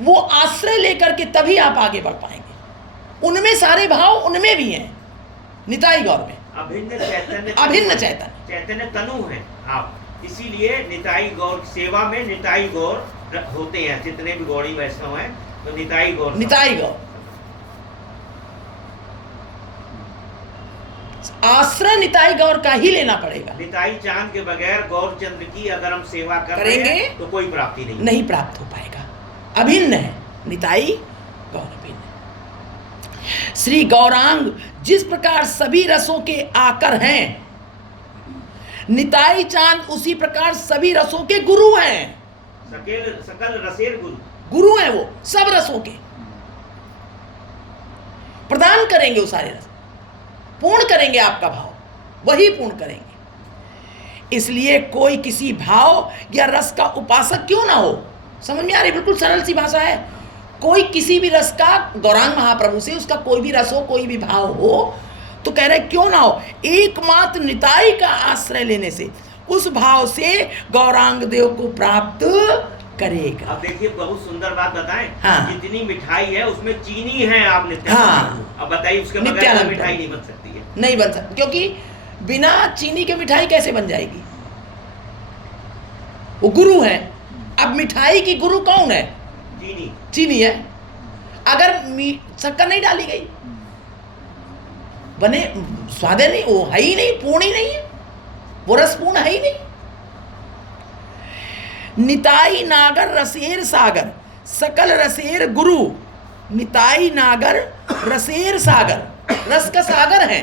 वो आश्रय लेकर के तभी आप आगे बढ़ पाएंगे। उनमें सारे भाव उनमें भी हैं, निताई गौर में अभिन्न चैतन्य, अभिन्न चैतन्य, चैतन्य तनु है आप, इसीलिए निताई गौर सेवा में निताई गौर होते हैं। जितने भी गौड़ी वैष्णव हैं तो निताई गौर, निताई गौर। आश्रय निताई गौर का ही लेना पड़ेगा। निताई चांद के बगैर गौर चंद्र की अगर हम सेवा करेंगे तो कोई प्राप्ति नहीं प्राप्त हो पाएगा। अभिन्न है निताई गौर, अभिन्न। श्री गौरांग जिस प्रकार सभी रसों के आकर हैं, निताई चांद उसी प्रकार सभी रसों के गुरु हैं। सकल रसेर गुरु हैं, वो सब रसों के प्रदान करेंगे, वो सारे रस पूर्ण करेंगे, आपका भाव वही पूर्ण करेंगे। इसलिए कोई किसी भाव या रस का उपासक क्यों ना हो, समझ में आ रही, बिल्कुल सरल सी भाषा है। कोई किसी भी रस का, गौरांग महाप्रभु से उसका कोई भी रस हो, कोई भी भाव हो, तो कह रहे क्यों ना हो, एकमात्र निताई का आश्रय लेने से उस भाव से गौरांग देव को प्राप्त करेगा। अब देखिए बहुत सुंदर बात बताएं। हाँ। जितनी मिठाई है उसमें चीनी है, आप नित्यानंद। हाँ। अब बताइए उसके बगैर मिठाई नहीं बन सकती है। नहीं बन सकती, क्योंकि बिना चीनी के मिठाई कैसे बन जाएगी, वो गुरु है। अब मिठाई की गुरु कौन है, चीनी है। अगर शक्कर नहीं डाली गई बने स्वादे नहीं, वो है ही नहीं, पूर्ण ही नहीं है, वो रस पूर्ण है ही नहीं। निताई नागर रसेर सागर सकल रसेर गुरु, निताई नागर रसेर सागर, रस का सागर है,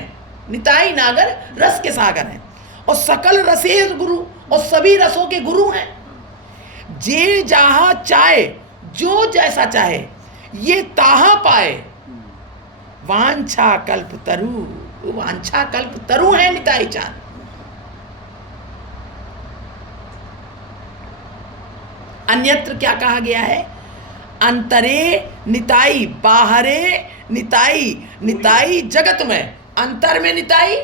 निताई नागर रस के सागर हैं, और सकल रसेर गुरु, और सभी रसों के गुरु हैं। जे जहा चाहे, जो जैसा चाहे, ये ताहा पाए। वांछा कल्प तरु, वांछा कल्प तरु है निताई चांद। अन्यत्र क्या कहा गया है, अंतरे निताई, बाहरे निताई, निताई जगत में, अंतर में निताई,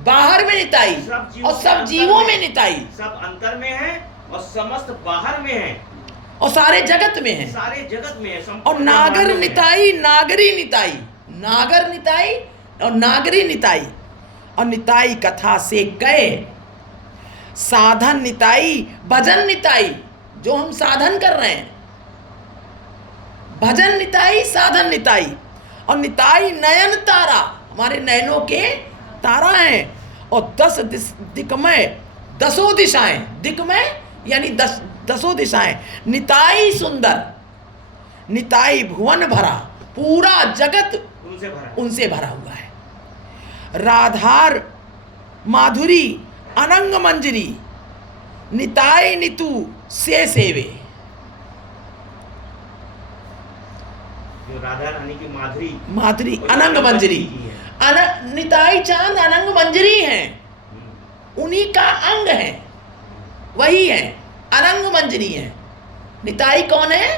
बाहर में निताई, और सब जीवों में निताई। सब अंतर में है और समस्त बाहर में है, और सारे जगत में है, सारे जगत में है। और नागर निताई, नागरी निताई, नागर निताई और नागरी निताई। और निताई कथा से गए, साधन निताई, भजन निताई, जो हम साधन कर रहे हैं, भजन निताई, साधन निताई। और निताई नयन तारा, हमारे नयनों के तारा हैं। और 10 दिक्मय, 10 दिशाएं, दिक्मय यानी 10 दिशाएं। निताई सुंदर, निताई भुवन भरा, पूरा जगत उनसे भरा हुआ है। राधार माधुरी अनंग मंजरी, निताई नितु से सेवे। जो राधा रानी की माधुरी अनंग मंजरी, निताई चांद अनंग मंजरी हैं, उन्हीं का अंग है, वही है, अनंग मंजरी है। निताई कौन है,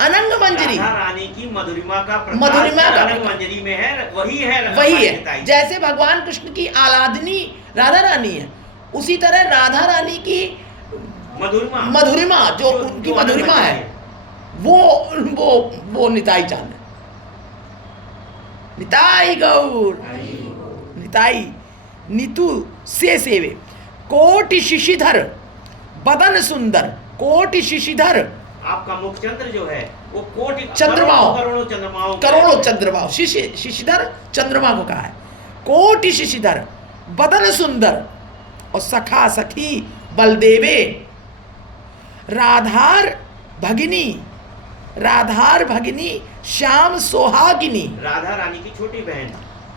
अनंग मंजरी, राधा रानी की मधुरिमा का अनंग मंजरी में है, वही है, वही है। जैसे भगवान कृष्ण की आराधनी राधा रानी है, उसी तरह राधा रानी की मधुरिमा जो उनकी मधुरिमा है, वो निताई चांद है। निताई गौर। निताई नीतू से सेवे। कोटि शिशिधर बदन सुंदर, कोटि शिशिधर आपका मुखचंद्र जो है वो कोटि चंद्रमाओं, करोड़ों चंद्रमाओं करोड़ों चंद्रमाओं, शिशिधर चंद्रमा को कहा है। कोटि शिशिधर बदन सुंदर और सखा सखी बलदेवे। राधार भगिनी, राधार भगिनी श्याम सोहागिनी, राधा रानी की छोटी बहन,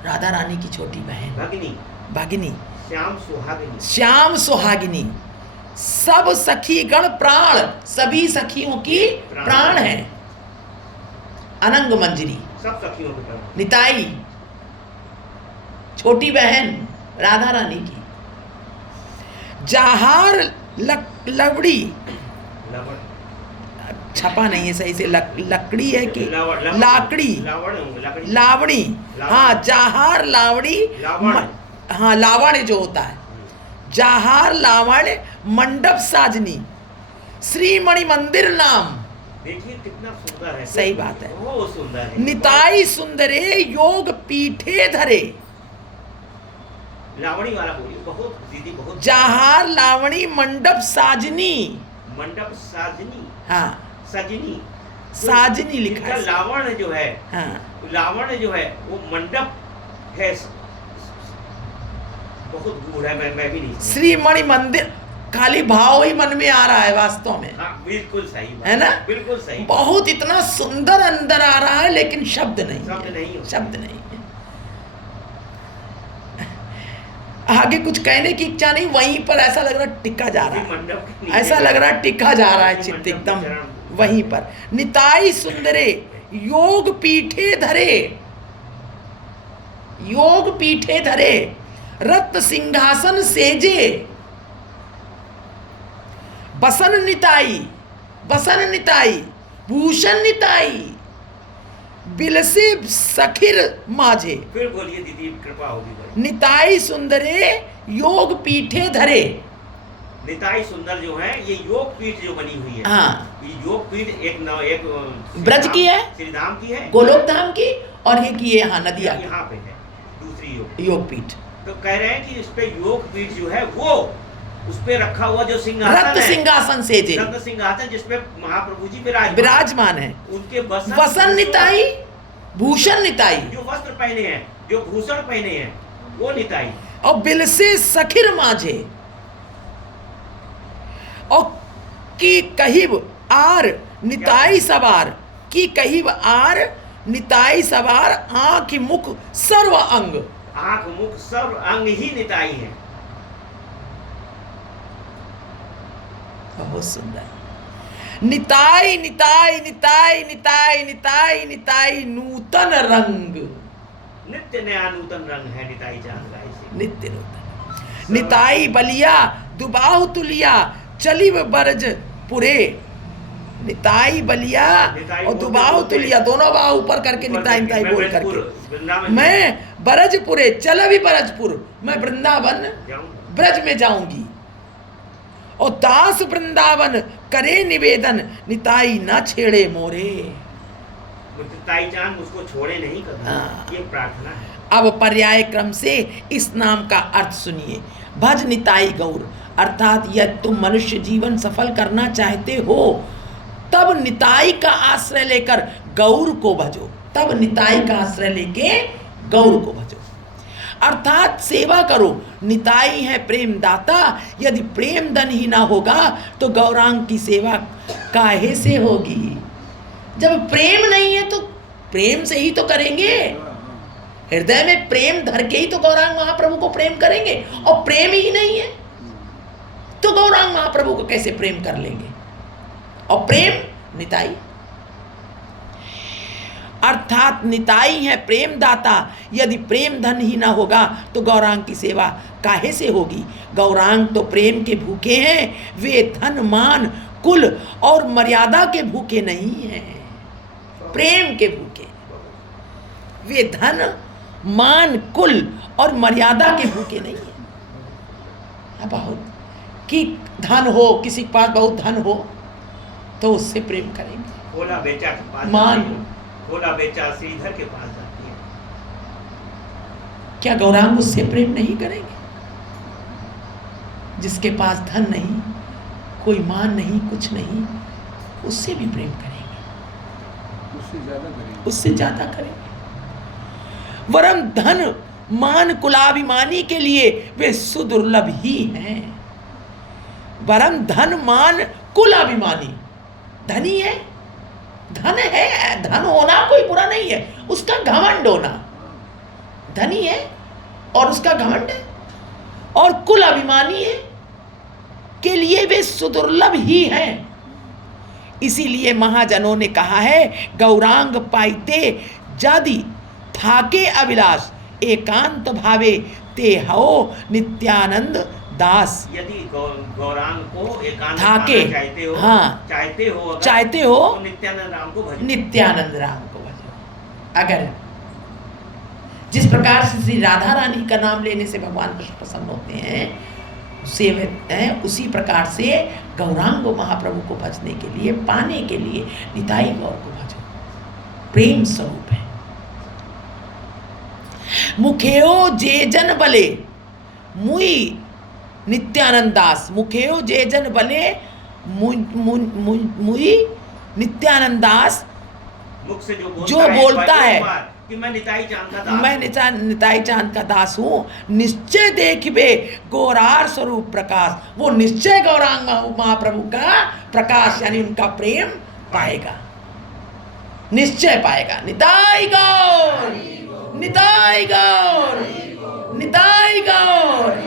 राधा रानी की छोटी बहन भगिनी, भगिनी श्याम सुहागिनी, श्याम सोहागिनी। सब सखी गण प्राण, सभी सखियों की प्राण है। अनंग मंजरी सब सखियों के प्राण। निताई छोटी बहन राधा रानी की। जाहार लवड़ी, लवण, छपा नहीं है सही से, लकड़ी है कि लवण, लाकड़ी, लकड़ी, लावणी, हाँ जाहार लावड़ी, लावण। हाँ लावण जो होता है, जाहार लावण मंडप साजनी, श्रीमणि मंदिर नाम। देखिए कितना सुंदर है। सही बात है। बहुत सुंदर है। निताई सुंदरे योग पीठे धरे। लावणी वाला बोलिए, बहुत दीदी बहुत। जाहार लावणी मंडप साजनी, मंडप साजनी, हाँ सजनी, साजनी लिखा इनका है। लावण जो है, हाँ लावण जो है वो मंडप है। बहुत गूढ़ है, मैं भी नहीं समझ। श्रीमणि मंदिर, खाली भाव ही मन में आ रहा है वास्तव में, हाँ बिल्कुल सही बात है ना? बिल्कुल सही। बहुत इतना सुंदर अंदर आ रहा है लेकिन शब्द नहीं शब्द है, नहीं होते। शब्द नहीं है। आगे कुछ कहने की इच्छा नहीं, वहीं पर ऐसा लग रहा है टिका जा रहा है, मंडप के नीचे ऐसा लग रहा है टिका जा रहा है चित्त मंडप के एकदम चरण। वहीं पर। निताई सुंदरे योग पीठे धरे, योग पीठे धरे रत्न सिंहासन सेजे। बसन निताई, बसन निताई भूषण निताई, बिलसे सखिर माझे। फिर बोलिए दीदी, कृपा होगी बड़ी। निताई सुंदरे योग पीठे धरे। निताई सुंदर जो है, ये योग पीठ जो बनी हुई है, हाँ ये योग पीठ एक ब्रज की है, श्री धाम की है, गोलोक धाम की, और ये की यहाँ नदिया यहाँ पे है दूसरी योग। योग पीठ। तो कह रहे हैं कि इस पे योग पीठ जो है वो उस पे रखा हुआ जो सिंहासन रत्न है, सिंहासन सेजे, रत्न सिंहासन जिसपे महाप्रभु जी विराजमान है। उनके वसन निताई भूषण निताई, जो वस्त्र पहने हैं, जो भूषण पहने हैं, वो निताई। और बिलसे सखिर माझे, और की कहिब आर निताई सवार, की कहिब आर निताई सवार, आंख मुख सर्व अंग। आंख मुख सर्व अंग ही निताई है। बहुत सुंदर। निताई निताई निताई निताई निताई निताई नूतन रंग, नित्य नया नूतन रंग है निताई चांद का इसे। नित्य नूतन। निताई बलिया दुबाहु तुलिया चलिव बरज पुरे। निताई बलिया और दुबाहु तुलिया, दोनों बाहु ऊपर करके निताई निताई बोल करके, मैं बरजपुरे चल भी बरजपुर, मैं वृंदावन ब्रज में जाऊंगी। और दास वृंदावन करे निवेदन, निताई न छेड़े मोरे। निताई चांद मुझको छोड़े नहीं कभी, हाँ। ये प्रार्थना है। अब पर्याय क्रम से इस नाम का अर्थ सुनिए। भज निताई गौर, अर्थात यदि तुम मनुष्य जीवन सफल करना चाहते हो तब निताई का आश्रय लेकर गौर को भजो, तब निताई का आश्रय लेके गौर को भजो, अर्थात सेवा करो। निताई है प्रेम दाता, यदि प्रेम धन ही ना होगा तो गौरांग की सेवा काहे से होगी। जब प्रेम नहीं है तो प्रेम से ही तो करेंगे, हृदय में प्रेम धर के ही तो गौरांग महाप्रभु को प्रेम करेंगे, और प्रेम ही नहीं है तो गौरांग महाप्रभु को कैसे प्रेम कर लेंगे। और प्रेम निताई, अर्थात निताई है प्रेम दाता, यदि प्रेम धन ही ना होगा तो गौरांग की सेवा काहे से होगी। गौरांग तो प्रेम के भूखे हैं, वे धन मान कुल और मर्यादा के भूखे नहीं हैं, प्रेम के भूखे। वे धन मान कुल और मर्यादा के भूखे नहीं है। बहुत कि धन हो, किसी के पास बहुत धन हो तो उससे प्रेम करेंगे। खोला बेचा के पास मान, खोला बेचा श्रीधर के पास जाती है। क्या गौरांग उससे प्रेम नहीं करेंगे? जिसके पास धन नहीं, कोई मान नहीं, कुछ नहीं, उससे भी प्रेम करेंगे, उससे ज्यादा करेंगे। वरम धन मान कुलाभिमानी के लिए वे सुदुर्लभ ही हैं। वरम धन मान कुलाभिमानी, धनी है, धन है, धन होना कोई बुरा नहीं है, उसका घमंड होना, धनी है और उसका घमंड है, और कुल अभिमानी है के लिए वे सुदुर्लभ ही हैं। इसीलिए महाजनों ने कहा है, गौरांग पाइते जादि थाके अभिलाष एकांत भावे ते हो नित्यानंद दास। यदि गौरांग को एकांत थाके, पाना चाहते हो, हाँ, चाहते हो तो नित्यानंद राम को भजो, नित्यानंद राम को भजो। अगर जिस प्रकार से श्री राधा रानी का नाम लेने से भगवान कृष्ण प्रसन्न होते हैं, उसी प्रकार से गौरांग महाप्रभु को भजने के लिए, पाने के लिए निताई गौर को भजो, प्रेम स्वरूप है। मुखेओ जे जन बले मुई नित्यानंद दास, मुखेओ जे जन बले मुई नित्यानंद दास। मुख से जो बोलता है कि मैं निताई चांद का दास, मैं निताई चांद का दास हूँ, निश्चय देखबे गौरार स्वरूप प्रकाश, वो निश्चय गौरांग महाप्रभु का प्रकाश यानी उनका प्रेम पाएगा, निश्चय पाएगा। निताई गौर, निताई गौर, निताई गौर।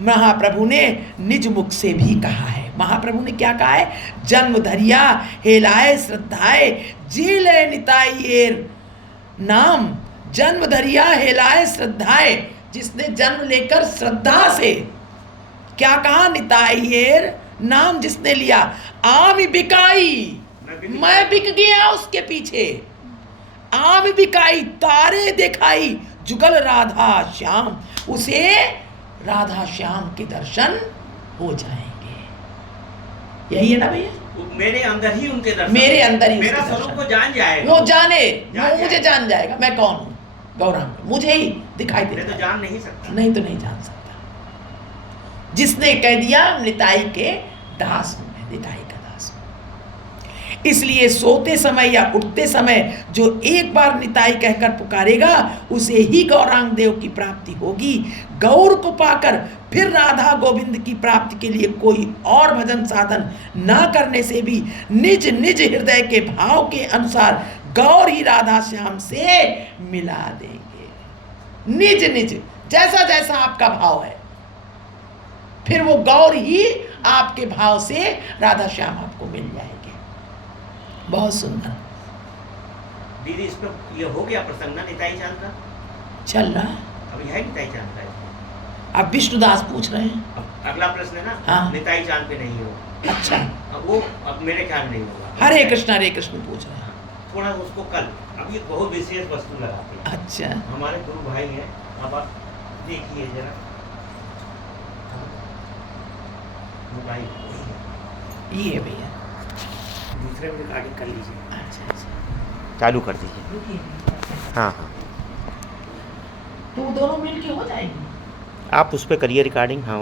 महाप्रभु ने निज मुख से भी कहा है। महाप्रभु ने क्या कहा है? जन्म धरिया हेलाए श्रद्धाए जीले निताइएर नाम। जन्म धरिया हेलाए श्रद्धाए, जिसने जन्म लेकर श्रद्धा से क्या कहा? निताइएर नाम जिसने लिया। आम बिकाई, मैं बिक गया उसके पीछे। आम बिकाई तारे दिखाई जुगल राधा श्याम, उसे राधा श्याम के दर्शन हो जाएंगे। यही है ना भैया? मेरे अंदर ही उनके दर्शन, मेरे अंदर ही मेरा उसके स्वरूप दर्शन। को जान जाएगा, वो जाने, वो मुझे जान जाएगा मैं कौन हूँ। गौरांग मुझे ही दिखाई नहीं देता तो है। जान नहीं सकता। नहीं तो नहीं जान सकता। जिसने कह दिया निताई के दास हूं मैं, निताई का दास हूं। इसलिए सोते समय या उठते समय जो एक बार निताई कहकर पुकारेगा, उसे ही गौरांग देव की प्राप्ति होगी। गौर को पाकर फिर राधा गोविंद की प्राप्ति के लिए कोई और भजन साधन ना करने से भी निज निज हृदय के भाव के अनुसार गौर ही राधा श्याम से मिला देंगे। निज निज जैसा जैसा आपका भाव है, फिर वो गौर ही आपके भाव से राधा श्याम आपको मिल जाएंगे। बहुत सुंदर। दीदी इस पर ये हो गया प्रसंग ना निताई चांद का? चल रहा है। अभी है निताई चांद का? अब विष्णुदास पूछ रहे हैं। अब अगला प्रश्न है ना, हाँ। निताई चांद पे नहीं होगा। अच्छा, अब वो अब मेरे ख्याल नहीं होगा। हरे कृष्ण पूछ रहे हैं। थोड़ा उसको कल, अब ये बहुत विशेष वस्तु लगाते हैं। अच्छा, हमारे गुरु भाई हैं, अब आप देखिए जरा। वो भाई वही है। ये भैया दूसरे में रिकॉर्डिंग कर लीजिए। अच्छा अच्छा, चालू कर दीजिए। रुकिए। हाँ हाँ, तो वो दोनों मिल के हो जाएगी। आप उस पर करिए रिकॉर्डिंग। हाँ